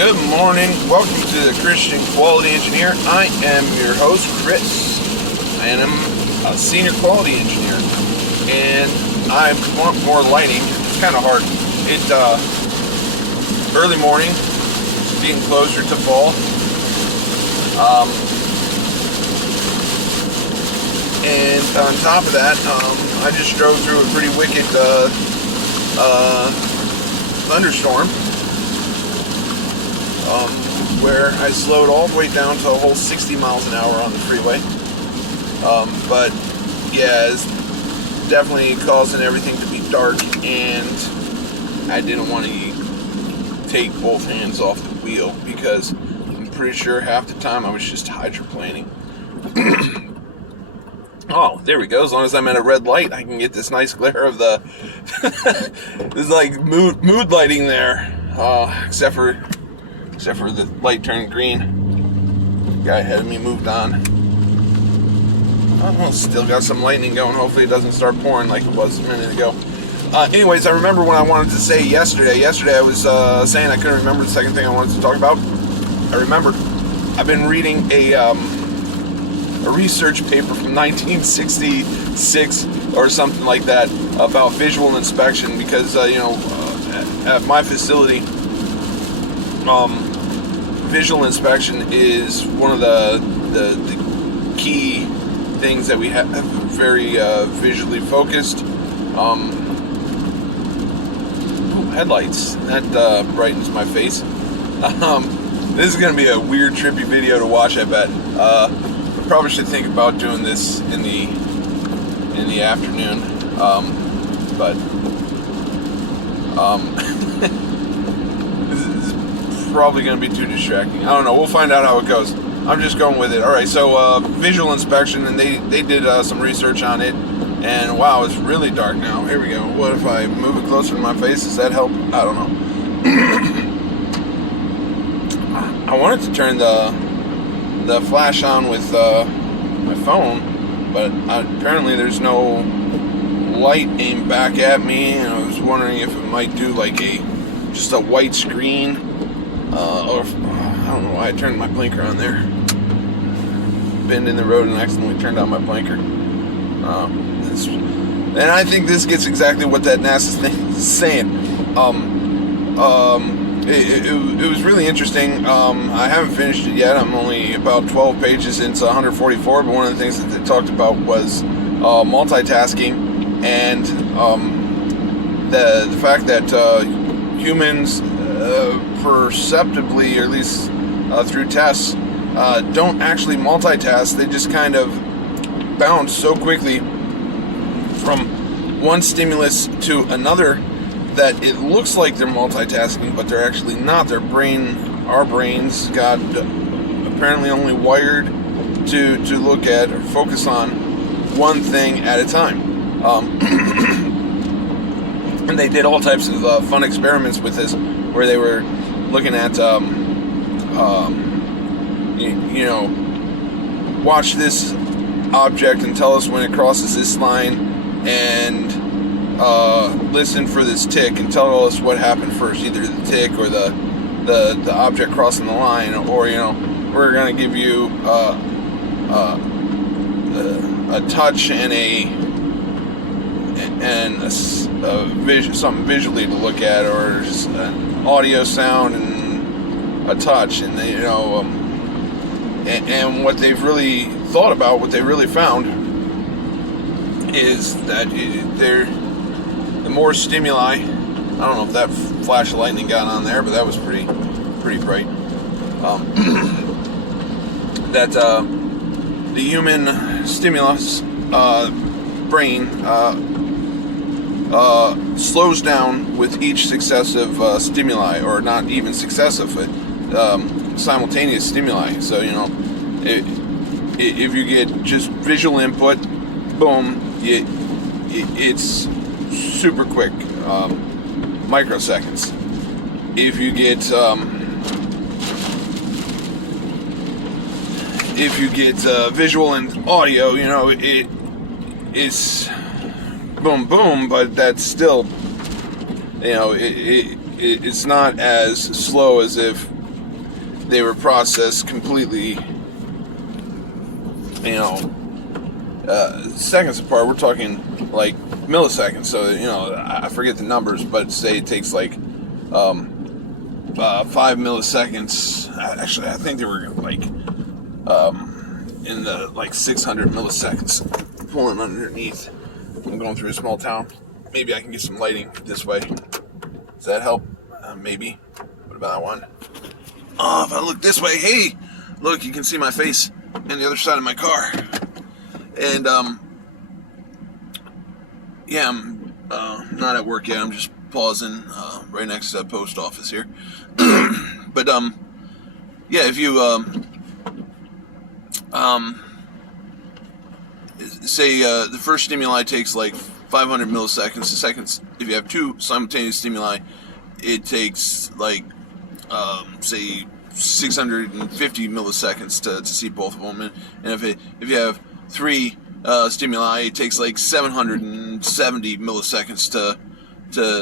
Good morning. Welcome to the Christian Quality Engineer. I am your host, Chris, and I'm a senior quality engineer. And I want more lighting. It's kind of hard. It's early morning, getting closer to fall. And on top of that, I just drove through a pretty wicked thunderstorm. Where I slowed all the way down to a whole 60 miles an hour on the freeway. But yeah, it's definitely causing everything to be dark, and I didn't want to take both hands off the wheel because I'm pretty sure half the time I was just hydroplaning. Oh, there we go. As long as I'm at a red light, I can get this nice glare of the this like mood lighting there. Except for the light turned green. The guy ahead of me moved on. Oh, still got some lightning going. Hopefully it doesn't start pouring like it was a minute ago. Anyways, I remember what I wanted to say yesterday. Yesterday I was saying I couldn't remember the second thing I wanted to talk about. I remembered. I've been reading a research paper from 1966 or something like that about visual inspection because, at my facility, visual inspection is one of the key things that we have very visually focused. Headlights. That brightens my face. This is going to be a weird, trippy video to watch, I bet. Probably should think about doing this in the afternoon, but this is probably going to be too distracting. I don't know. We'll find out how it goes. I'm just going with it. All right. So visual inspection, and they did some research on it, and wow, it's really dark now. Here we go. What if I move it closer to my face? Does that help? I don't know. I wanted to turn the flash on with my phone, but apparently there's no light aimed back at me, and I was wondering if it might do like just a white screen, or if, I don't know why I turned my blinker on there. Been in the road and accidentally turned on my blinker. And I think this gets exactly what that NASA thing is saying. It was really interesting. I haven't finished it yet. I'm only about 12 pages into 144, but one of the things that they talked about was multitasking and the fact that humans perceptibly, or at least through tests, don't actually multitask. They just kind of bounce so quickly from one stimulus to another that it looks like they're multitasking, but they're actually not. Our brains got apparently only wired to look at or focus on one thing at a time. And they did all types of fun experiments with this, where they were looking at, watch this object and tell us when it crosses this line, and listen for this tick and tell us what happened first, either the tick or the object crossing the line, or we're going to give you a touch and something visually to look at, or just an audio sound and a touch, and and what they've really thought about, what they really found is that the more stimuli, I don't know if that flash of lightning got on there, but that was pretty bright. That the human stimulus brain slows down with each successive stimuli, or not even successive, but simultaneous stimuli. So if you get just visual input, boom, it's super quick, microseconds. If you get visual and audio, it's boom boom, but that's still, it's not as slow as if they were processed completely, seconds apart. We're talking like milliseconds. So, I forget the numbers, but say it takes like 5 milliseconds. Actually, I think they were like in the like 600 milliseconds pulling underneath. I'm going through a small town. Maybe I can get some lighting this way. Does that help? Maybe. What about that one? Oh, if I look this way, hey, look, you can see my face on the other side of my car. And, yeah, I'm not at work yet. I'm just pausing right next to the post office here. But, yeah, if you, say the first stimuli takes like 500 milliseconds. The second, if you have two simultaneous stimuli, it takes like, say, 650 milliseconds to see both of them. And if you have three stimuli, it takes like 770 milliseconds to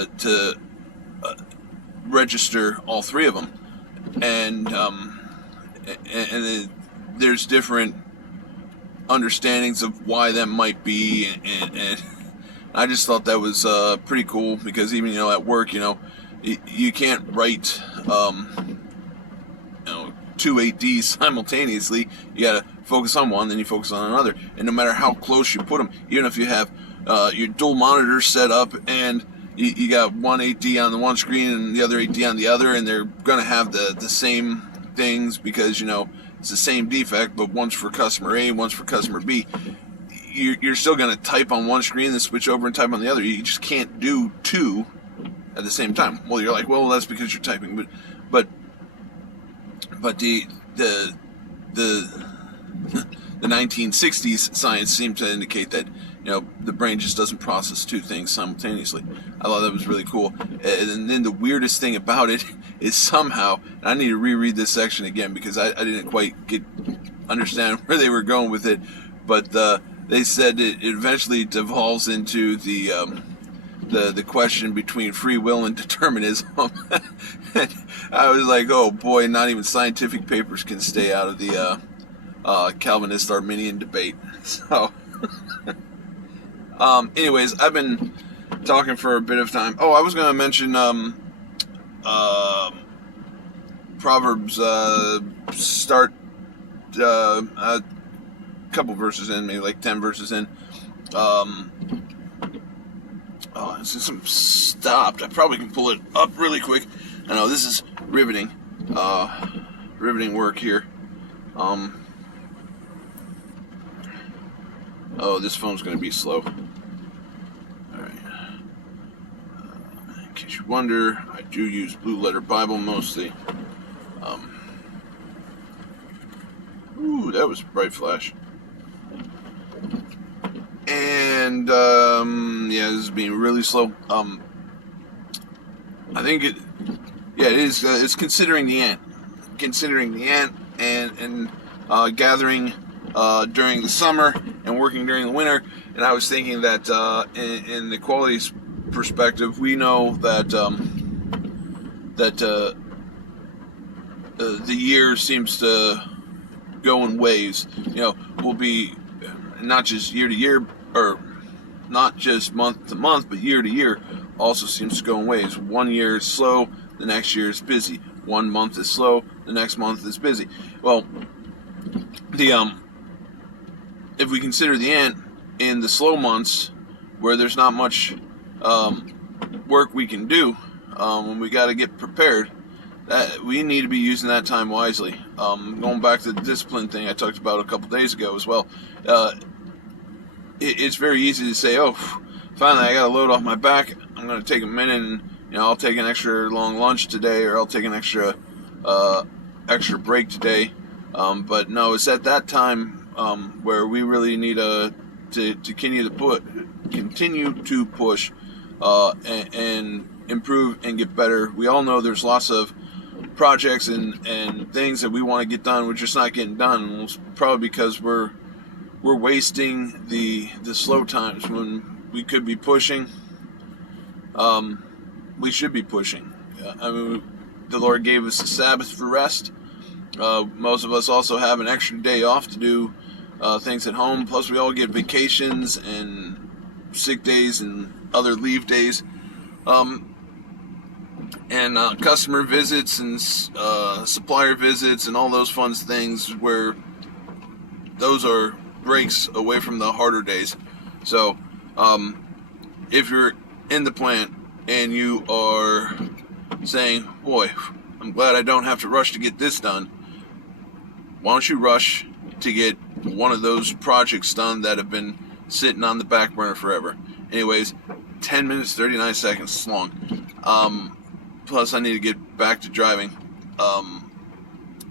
register all three of them. And there's different understandings of why that might be, and I just thought that was pretty cool, because even at work, you can't write two 8Ds simultaneously. You gotta focus on one, then you focus on another, and no matter how close you put them, even if you have your dual monitors set up and you got one 8D on the one screen and the other 8D on the other, and they're gonna have the same things, because it's the same defect, but one's for customer A, one's for customer B. You're still going to type on one screen, then switch over and type on the other. You just can't do two at the same time. Well, you're like, well, that's because you're typing, but the 1960s science seemed to indicate that the brain just doesn't process two things simultaneously. I thought that was really cool. And then the weirdest thing about it is somehow, and I need to reread this section again because I didn't quite understand where they were going with it, but they said it eventually devolves into the question between free will and determinism. And I was like, oh boy, not even scientific papers can stay out of the Calvinist Arminian debate. So anyways, I've been talking for a bit of time. Oh, I was going to mention Proverbs start a couple verses in, maybe like 10 verses in. Since I'm stopped, I probably can pull it up really quick. I know this is riveting work here. Oh, this phone's going to be slow. Alright. In case you wonder, I do use Blue Letter Bible mostly. Ooh, that was a bright flash. And, yeah, this is being really slow. I think it is, it's considering the ant. Considering the ant and gathering during the summer and working during the winter. And I was thinking that in the quality perspective, we know that the year seems to go in waves. We'll be not just year to year, or not just month to month, but year to year also seems to go in waves. One year is slow, the next year is busy. 1 month is slow, the next month is busy. Well, if we consider the ant in the slow months, where there's not much work we can do, when we got to get prepared, that we need to be using that time wisely. Going back to the discipline thing I talked about a couple days ago as well. It's very easy to say, oh, finally I got a load off my back. I'm going to take a minute and I'll take an extra long lunch today, or I'll take an extra break today. But no, it's at that time where we really need to continue to push and improve and get better. We all know there's lots of projects and things that we want to get done, we're just not getting done. It's probably because we're wasting the slow times when we could be pushing. We should be pushing. The Lord gave us the Sabbath for rest, Most of us also have an extra day off to do things at home. Plus, we all get vacations and sick days and other leave days. And customer visits and supplier visits and all those fun things where those are breaks away from the harder days. So, if you're in the plant and you are saying, boy, I'm glad I don't have to rush to get this done, why don't you rush to get one of those projects done that have been sitting on the back burner forever? Anyways, 10 minutes, 39 seconds long. Plus, I need to get back to driving.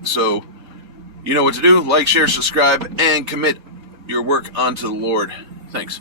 So, you know what to do. Like, share, subscribe, and commit your work onto the Lord. Thanks.